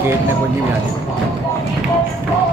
Cake ने कुछ नहीं मिला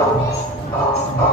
Bye. Uh, uh.